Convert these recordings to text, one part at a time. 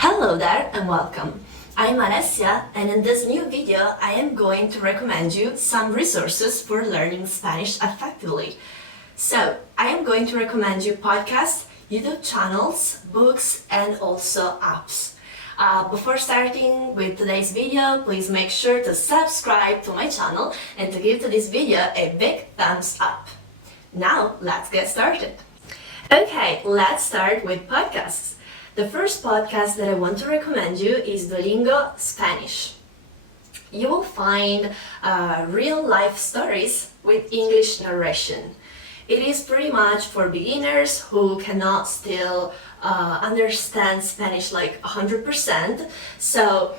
Hello there and welcome. I'm Alessia, and in this new video I am going to recommend you some resources for learning Spanish effectively. So, I am going to recommend you podcasts, YouTube channels, books, and also apps. Before starting with today's video, please make sure to subscribe to my channel and to give to this video a big thumbs up. Now, let's get started. Okay, let's start with podcasts. The first podcast that I want to recommend you is Duolingo Spanish. You will find real life stories with English narration. It is pretty much for beginners who cannot still understand Spanish like 100%. So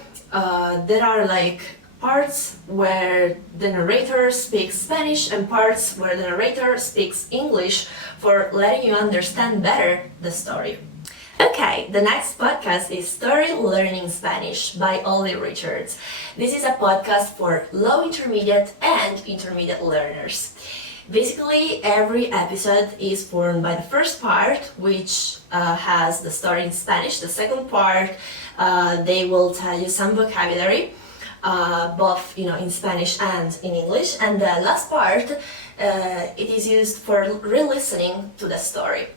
there are like parts where the narrator speaks Spanish and parts where the narrator speaks English for letting you understand better the story. Okay, the next podcast is Story Learning Spanish by Ollie Richards. This is a podcast for low intermediate and intermediate learners. Basically, every episode is formed by the first part, which has the story in Spanish. The second part, they will tell you some vocabulary, both in Spanish and in English. And the last part, it is used for re-listening to the story.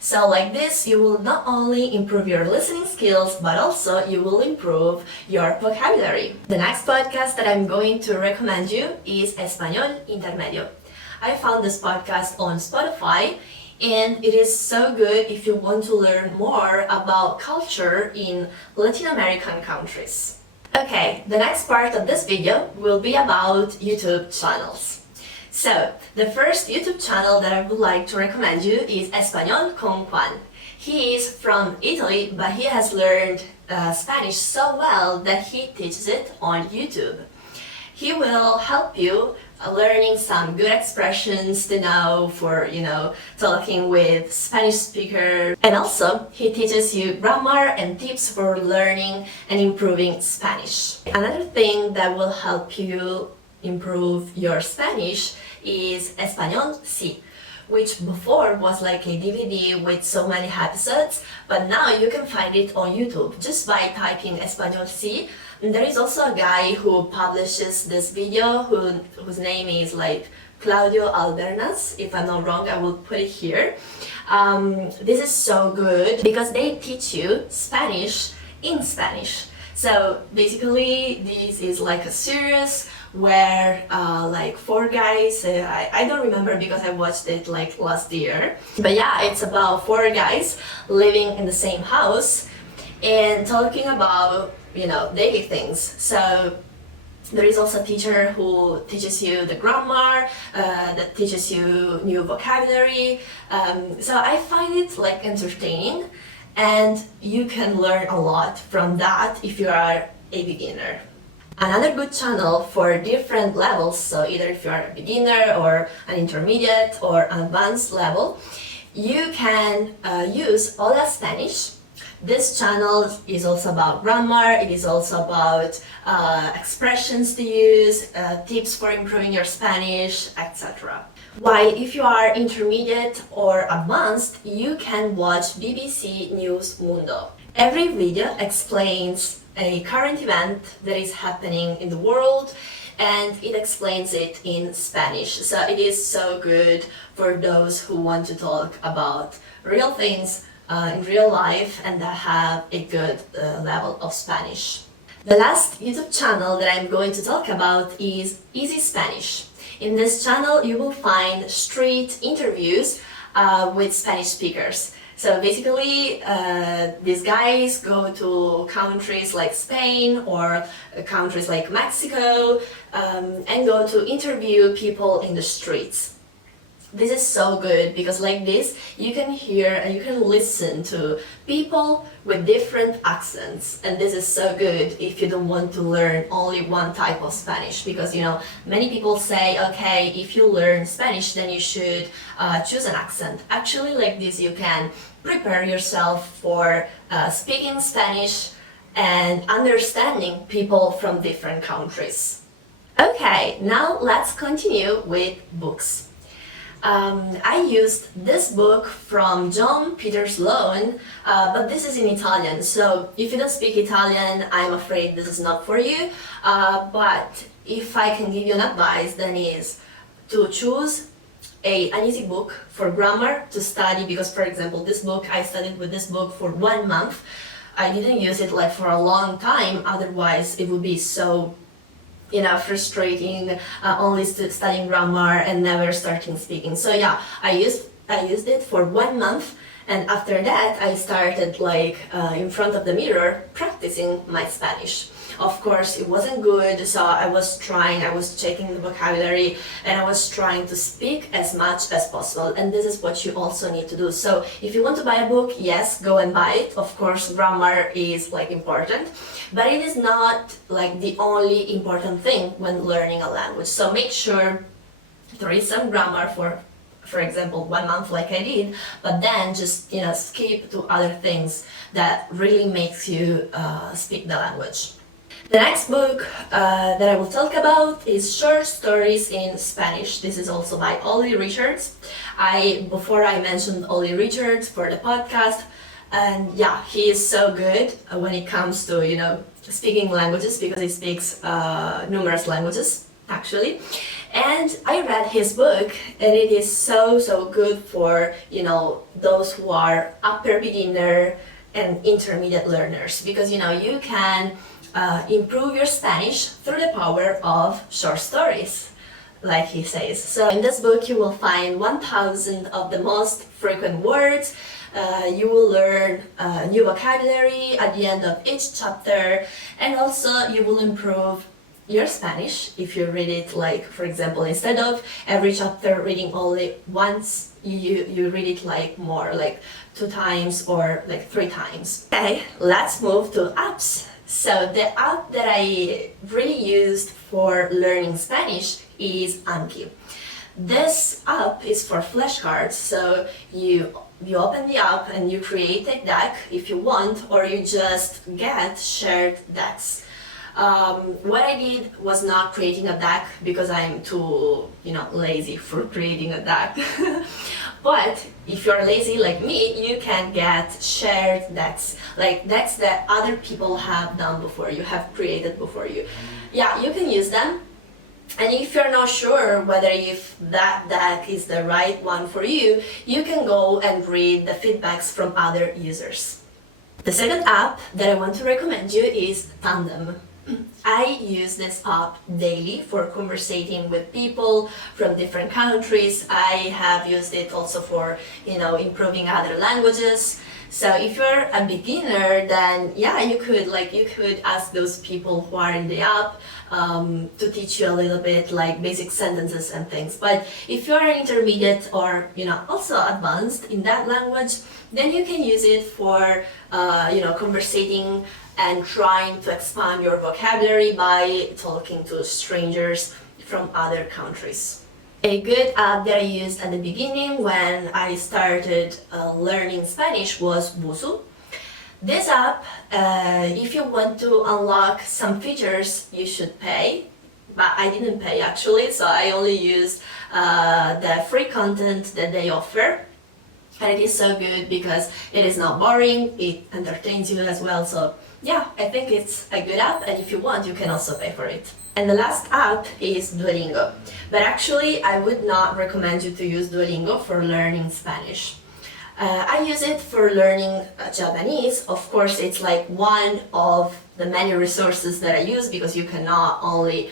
So like this, you will not only improve your listening skills, but also you will improve your vocabulary. The next podcast that I'm going to recommend you is Español Intermedio. I found this podcast on Spotify, and it is so good if you want to learn more about culture in Latin American countries. Okay, the next part of this video will be about YouTube channels. So, the first YouTube channel that I would like to recommend you is Español con Juan. He is from Italy, but he has learned Spanish so well that he teaches it on YouTube. He will help you learning some good expressions to know for, talking with Spanish speakers. And also, he teaches you grammar and tips for learning and improving Spanish. Another thing that will help you improve your Spanish is Español Sí, which before was like a DVD with so many episodes, but now you can find it on YouTube just by typing Español Sí. And there is also a guy who publishes this video whose name is like Claudio Albernas. If I'm not wrong, I will put it here. This is so good because they teach you Spanish in Spanish. So basically this is like a series where like four guys, I don't remember because I watched it like last year, but yeah, it's about four guys living in the same house and talking about daily things. So there is also a teacher who teaches you the grammar, that teaches you new vocabulary. So I find it like entertaining, and you can learn a lot from that if you are a beginner. Another good channel for different levels, so either if you are a beginner or an intermediate or an advanced level, you can use Hola Spanish. This channel is also about grammar, it is also about expressions to use, tips for improving your Spanish, etc. While if you are intermediate or advanced, you can watch BBC News Mundo. Every video explains a current event that is happening in the world, and it explains it in Spanish. So it is so good for those who want to talk about real things in real life and that have a good level of Spanish. The last YouTube channel that I'm going to talk about is Easy Spanish. In this channel you will find street interviews with Spanish speakers. So basically, these guys go to countries like Spain or countries like Mexico and go to interview people in the streets. This is so good because like this, you can hear and you can listen to people with different accents. And this is so good if you don't want to learn only one type of Spanish, because many people say, okay, if you learn Spanish, then you should choose an accent. Actually, like this, you can prepare yourself for speaking Spanish and understanding people from different countries. Okay, now let's continue with books. I used this book from John Peter Sloan, but this is in Italian, so if you don't speak Italian, I'm afraid this is not for you, but if I can give you an advice, then is to choose an easy book for grammar to study, because for example this book, I studied with this book for 1 month. I didn't use it like for a long time, otherwise it would be so frustrating, only studying grammar and never starting speaking. So yeah, I used it for 1 month, and after that I started in front of the mirror practicing my Spanish. Of course it wasn't good, so I was checking the vocabulary, and I was trying to speak as much as possible, and this is what you also need to do. So if you want to buy a book, yes, go and buy it. Of course grammar is important, but it is not the only important thing when learning a language. So make sure to read some grammar for example 1 month like I did, but then just skip to other things that really makes you speak the language. The next book that I will talk about is Short Stories in Spanish. This is also by Ollie Richards. Before I mentioned Ollie Richards for the podcast, and yeah, he is so good when it comes to speaking languages, because he speaks numerous languages actually. And I read his book, and it is so good for those who are upper beginner and intermediate learners, because you can improve your Spanish through the power of short stories, like he says. So in this book you will find 1,000 of the most frequent words. You will learn new vocabulary at the end of each chapter, and also you will improve your Spanish if you read it for example, instead of every chapter reading only once, you read it more, 2 times or 3 times. Okay, let's move to apps. So the app that I really used for learning Spanish is Anki. This app is for flashcards, so you open the app and you create a deck if you want, or you just get shared decks. What I did was not creating a deck, because I'm too lazy for creating a deck. But if you're lazy like me, you can get shared decks, decks that other people have done before you, have created before you. Yeah, you can use them. And if you're not sure whether if that deck is the right one for you, you can go and read the feedbacks from other users. The second app that I want to recommend you is Tandem. I use this app daily for conversating with people from different countries. I have used it also for improving other languages. So if you're a beginner, then yeah, you could ask those people who are in the app to teach you a little bit basic sentences and things. But if you're an intermediate or also advanced in that language, then you can use it for conversating and trying to expand your vocabulary by talking to strangers from other countries. A good app that I used at the beginning when I started learning Spanish was Busu. This app, if you want to unlock some features, you should pay, but I didn't pay actually, so I only used the free content that they offer. And it is so good because it is not boring, it entertains you as well, so yeah, I think it's a good app, and if you want, you can also pay for it. And the last app is Duolingo. But actually, I would not recommend you to use Duolingo for learning Spanish. I use it for learning Japanese. Of course, it's one of the many resources that I use, because you cannot only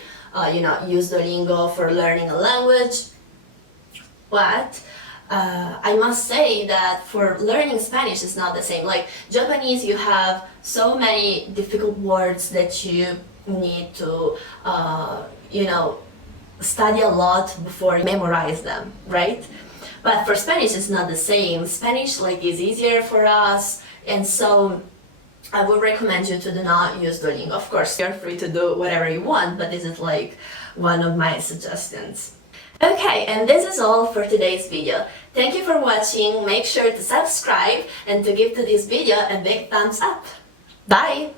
use Duolingo for learning a language. But I must say that for learning Spanish it's not the same. Japanese, you have so many difficult words that you need to study a lot before you memorize them, right? But for Spanish it's not the same. Spanish is easier for us, and so I would recommend you to do not use Duolingo. Of course, you're free to do whatever you want, but this is one of my suggestions. Okay, and this is all for today's video. Thank you for watching. Make sure to subscribe and to give to this video a big thumbs up. Bye!